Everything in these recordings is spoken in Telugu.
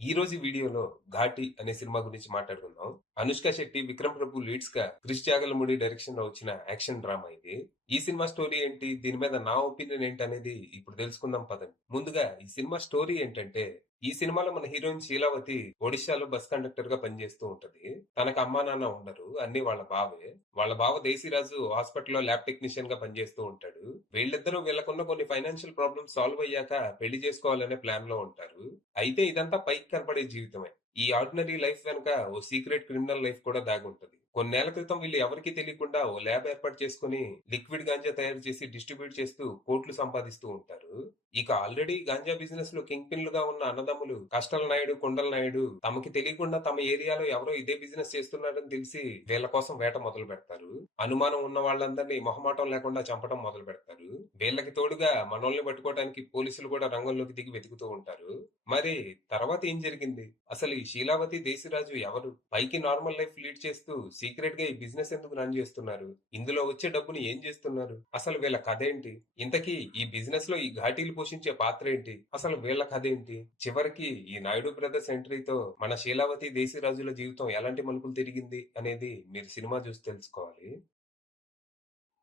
ఈ రోజు వీడియోలో ఘాటి అనే సినిమా గురించి మాట్లాడుకుందాం. అనుష్క శెట్టి, విక్రమ్ ప్రభు లీడ్స్ గా క్రిష్ జాగలమూడి డైరెక్షన్ లో వచ్చిన యాక్షన్ డ్రామా ఇది. ఈ సినిమా స్టోరీ ఏంటి, దీని మీద నా ఒపీనియన్ ఏంటి అనేది ఇప్పుడు తెలుసుకుందాం పదండి. ముందుగా ఈ సినిమా స్టోరీ ఏంటంటే, ఈ సినిమాలో మన హీరోయిన్ శీలావతి ఒడిశాలో బస్ కండక్టర్ గా పనిచేస్తూ ఉంటది. తనకు అమ్మా నాన్న ఉండరు, అన్ని వాళ్ళ బావే. వాళ్ళ బావ దేశీరాజు హాస్పిటల్లో ల్యాబ్ టెక్నీషియన్ గా పనిచేస్తూ ఉంటాడు. వీళ్ళిద్దరూ వీళ్ళకున్న కొన్ని ఫైనాన్షియల్ ప్రాబ్లమ్స్ సాల్వ్ అయ్యాక పెళ్లి చేసుకోవాలనే ప్లాన్ లో ఉంటారు. అయితే ఇదంతా పైకి కనపడే జీవితమే. ఈ ఆర్డినరీ లైఫ్ వెనక ఓ సీక్రెట్ క్రిమినల్ లైఫ్ కూడా దాగుంటది. కొన్నేళ్ల క్రితం వీళ్ళు ఎవరికీ తెలియకుండా ఓ ల్యాబ్ ఏర్పాటు చేసుకుని లిక్విడ్ గాంజా తయారు చేసి డిస్ట్రిబ్యూట్ చేస్తూ కోట్లు సంపాదిస్తూ ఉంటారు. ఇక ఆల్రెడీ గాంజా బిజినెస్ లో కింగ్ పిన్లుగా ఉన్న అన్నదమ్ములు కష్టల నాయుడు, కొండల నాయుడు తమకి తెలియకుండా తమ ఏరియాలో ఎవరో ఇదే బిజినెస్ చేస్తున్నారని తెలిసి వీళ్ళ కోసం వేట మొదలు పెడతారు. అనుమానం ఉన్న వాళ్ళందరినీ మొహమాటం లేకుండా చంపడం మొదలు పెడతారు. వీళ్ళకి తోడుగా మనోల్ని పట్టుకోవడానికి పోలీసులు కూడా రంగంలోకి దిగి వెతుకుతూ ఉంటారు. మరి తర్వాత ఏం జరిగింది? అసలు ఈ శీలావతి దేశిరాజు ఎవరు? పైకి నార్మల్ లైఫ్ లీడ్ చేస్తూ సీక్రెట్ గా ఈ బిజినెస్ ఎందుకు రన్ చేస్తున్నారు? ఇందులో వచ్చే డబ్బుని ఏం చేస్తున్నారు? అసలు వీళ్ళ కథ ఏంటి? ఇంతకీ ఈ బిజినెస్ లో ఈ ఘాటీలు పోషించే పాత్ర ఏంటి? అసలు వీళ్ళ కథ ఏంటి? చివరికి ఈ నాయుడు బ్రదర్స్ ఎంట్రీతో మన శీలావతి దేశిరాజుల జీవితం ఎలాంటి మలుపులు తిరిగింది అనేది మీరు సినిమా చూసి తెలుసుకోవాలి.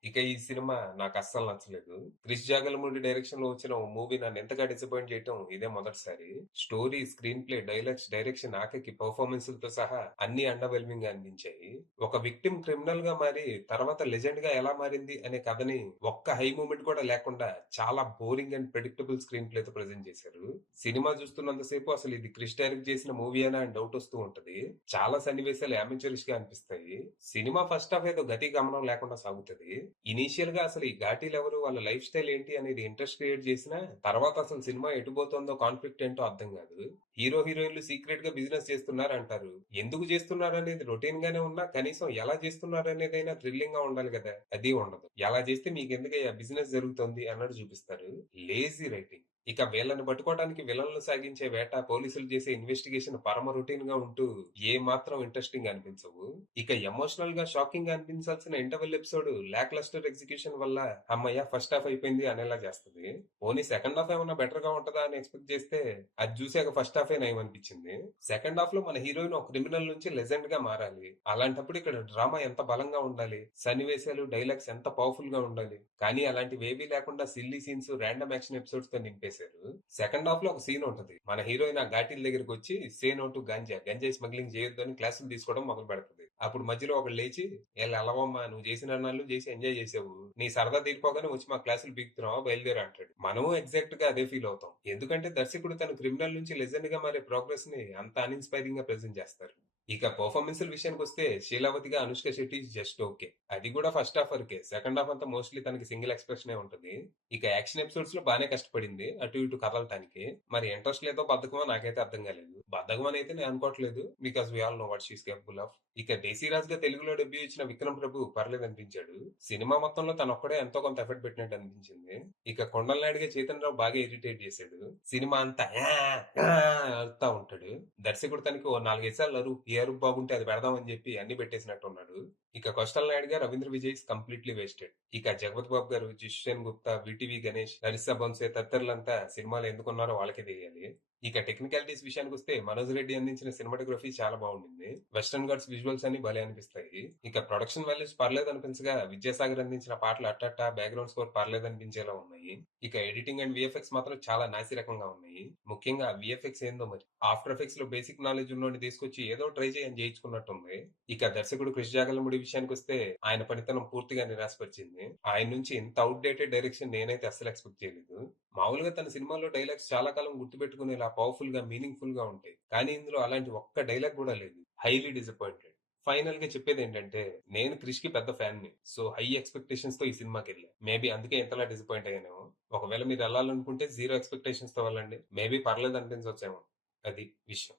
ఇక ఈ సినిమా నాకు అస్సలు నచ్చలేదు. క్రిష్ జాగలమూడి డైరెక్షన్ లో వచ్చిన ఓ మూవీ నన్ను ఎంతగా డిసప్పాయింట్ చేయటం ఇదే మొదటిసారి. Story, screen play, dialogues, direction, ఆఖరికి పర్ఫార్మెన్స్లతో సహా అన్ని అండర్వెల్మింగ్ గా అనిపించాయి. ఒక విక్టిమ్ క్రిమినల్ గా మారి తర్వాత లెజెండ్ గా ఎలా మారింది అనే కథని ఒక్క హై మూమెంట్ కూడా లేకుండా చాలా boring and predictable screen play తో ప్రజెంట్ చేశారు. సినిమా చూస్తున్నంతసేపు అసలు ఇది క్రిష్ డైరెక్ట్ చేసిన మూవీ అనా అని డౌట్ వస్తూ ఉంటది. చాలా సన్నివేశాలు అమెచరిష్ గా అనిపిస్తాయి. సినిమా ఫస్ట్ హాఫ్ ఏదో గతి గమనం లేకుండా సాగుతది. ఇనీషియల్ గా అసలు ఈ ఘాటీలు ఎవరు, వాళ్ళ లైఫ్ స్టైల్ ఏంటి అనేది ఇంట్రెస్ట్ క్రియేట్ చేసినా తర్వాత అసలు సినిమా ఎటుపోతుందో, కాన్ఫ్లిక్ట్ ఏంటో అర్థం కాదు. హీరో హీరోయిన్లు సీక్రెట్ గా బిజినెస్ చేస్తున్నారు అంటారు. ఎందుకు చేస్తున్నారు అనేది రొటీన్ గానే ఉన్నా కనీసం ఎలా చేస్తున్నారు అనేదైనా థ్రిల్లింగ్ గా ఉండాలి కదా. అది ఉండదు. ఎలా చేస్తే మీకు ఎందుకయ్యా బిజినెస్ జరుగుతుంది అన్నట్టు చూపిస్తారు. Lazy writing. ఇక వీళ్ళని పట్టుకోవడానికి విలన్లు సాగించే వేట, పోలీసులు చేసే ఇన్వెస్టిగేషన్ పరమ రొటీన్ గా ఉంటూ ఏ మాత్రం ఇంట్రెస్టింగ్ అనిపించవు. ఇక ఎమోషనల్ గా షాకింగ్ గా అనిపించాల్సిన interval episode lacklustre execution వల్ల అమ్మయ్య ఫస్ట్ హాఫ్ అయిపోయింది అనేలా చేస్తుంది. పోనీ సెకండ్ హాఫ్ ఏమన్నా బెటర్ గా ఉంటదా అని ఎక్స్పెక్ట్ చేస్తే అది చూసాక ఫస్ట్ హాఫ్ నయం అనిపించింది. సెకండ్ హాఫ్ లో మన హీరోయిన్ ఒక క్రిమినల్ నుంచి లెజెండ్ గా మారాలి. అలాంటప్పుడు ఇక్కడ డ్రామా ఎంత బలంగా ఉండాలి, సన్నివేశాలు, డైలాగ్స్ ఎంత పవర్ఫుల్ గా ఉండాలి. కానీ అలాంటివి ఏవీ లేకుండా silly scenes, random action episodes తో నింపేశారు. సెకండ్ హాఫ్ లో ఒక సీన్ ఉంటది. మన హీరోయిన్ ఆ ఘాటీల దగ్గరికి వచ్చి సే నో టు గంజాయి స్మగ్లింగ్ చేయొద్దు అని క్లాసులు తీసుకోవడం మొదలు పెడుతుంది. అప్పుడు మధ్యలో ఒకడు లేచి, ఎల్లవమ్మా నువ్వు చేసిన అన్నాళ్ళు చేసి ఎంజాయ్ చేసావు, నీ సరదా తీరిపోగానే వచ్చి మా క్లాసులు పీకుతున్నావా, బయలుదేరా అంటాడు. మనము ఎగ్జాక్ట్ గా అదే ఫీల్ అవుతాం. ఎందుకంటే దర్శకుడు తన క్రిమినల్ నుంచి లెజెండ్ గా మారే ప్రోగ్రెస్ ని అంత అన్ఇన్స్పైరింగ్ గా ప్రెజెంట్ చేస్తారు. ఇక పర్ఫార్మెన్స్ విషయానికి వస్తే శీలావతిగా అనుష్క శెట్టి జస్ట్ ఓకే. అది కూడా ఫస్ట్ హాఫ్ వరకే. సెకండ్ హాఫ్ అంతా మోస్ట్లీ తనకి సింగిల్ ఎక్స్ప్రెషన్ ఉంటుంది. ఇక యాక్షన్ ఎపిసోడ్స్ లో బానే కష్టపడింది అటు ఇటు కదలటానికి. మరి ఇంట్రెస్ట్ లేదో బద్దకమో నాకైతే అర్థం కాలేదు. బద్దకం అని అయితే నేను అనుకోవట్లేదు, because we all know what she's capable of. ఇక దేశీరాజ్ గా తెలుగులో డెబ్యూ ఇచ్చిన విక్రమ్ ప్రభు పర్లేదు అనిపించాడు. సినిమా మొత్తంలో తన ఒక్కడే ఎంతో కొంత ఎఫర్ట్ పెట్టినట్టు అనిపించింది. ఇక కొండల నాయుడుగా చైతన్ రావు బాగా ఇరిటేట్ చేశాడు. సినిమా అంతా అరుతా ఉంటాడు. దర్శకుడు తనకి ఓ 4-5 సార్లు ఏ అరుపు బాగుంటే అది పెడదామని చెప్పి అన్ని పెట్టేసినట్టు ఉన్నాడు. ఇక కోస్టల్ నాయుడు గారు, రవీంద్ర విజయ్ కంప్లీట్లీ వేస్టెడ్. ఇక జగపతి బాబు గారు, జిషన్ గుప్తా, విటివి గణేష్, హరిసా బొన్సే తదితరులంతా సినిమాలో ఎందుకున్నారో వాళ్ళకే తెలియాలి. ఇక టెక్నికాలిటీస్ విషయానికి వస్తే మనోజ్ రెడ్డి అందించిన సినిమాటోగ్రఫీ చాలా బాగుండింది. వెస్టర్న్ ఘాట్స్ విజువల్స్ అన్ని భలే అనిపిస్తాయి. ఇక ప్రొడక్షన్ వాల్యూస్ పర్లేదు అనిపించగా, విద్యాసాగర్ అందించిన పాటలు అట్టట్ట, బ్యాక్గ్రౌండ్ స్కోర్ పర్లేదు అనిపించేలా ఉన్నాయి. ఇక ఎడిటింగ్ అండ్ విఎఫ్ఎక్స్ మాత్రం చాలా నాసి రకంగా ఉన్నాయి. ముఖ్యంగా విఎఫ్ఎక్స్ ఏందో మరి. ఆఫ్టర్ ఎఫెక్ట్స్ లో బేసిక్ నాలెడ్జ్ ఉన్నోడిని తీసుకొచ్చి ఏదో ట్రై చేయని చేయించుకున్నట్టుంది. ఇక దర్శకుడు కృషి జాగలముడి విషయానికి వస్తే ఆయన పనితనం పూర్తిగా నిరాశపరిచింది. ఆయన నుంచి ఇంత అవుట్ డేటెడ్ డైరెక్షన్ నేనైతే అస్సలు ఎక్స్పెక్ట్ చేయలేదు. మామూలుగా తన సినిమాలో డైలాగ్స్ చాలా కాలం గుర్తుపెట్టుకునేలా పవర్ఫుల్ గా, మీనింగ్ఫుల్ గా ఉంటాయి. కానీ ఇందులో అలాంటి ఒక్క డైలాగ్ కూడా లేదు. Highly disappointed. ఫైనల్ గా చెప్పేది ఏంటంటే, నేను క్రిష్ కి పెద్ద ఫ్యాన్ ని. సో హై ఎక్స్పెక్టేషన్స్ తో ఈ సినిమాకి వెళ్ళా. మేబీ అందుకే ఇంతలా డిసప్పాయింట్ అయ్యానేమో. ఒకవేళ మీరు వెళ్ళాలనుకుంటే జీరో ఎక్స్పెక్టేషన్స్ తో వెళ్ళండి. మేబీ పర్లేదు అనిపించవచ్చేమో. అది విషయం.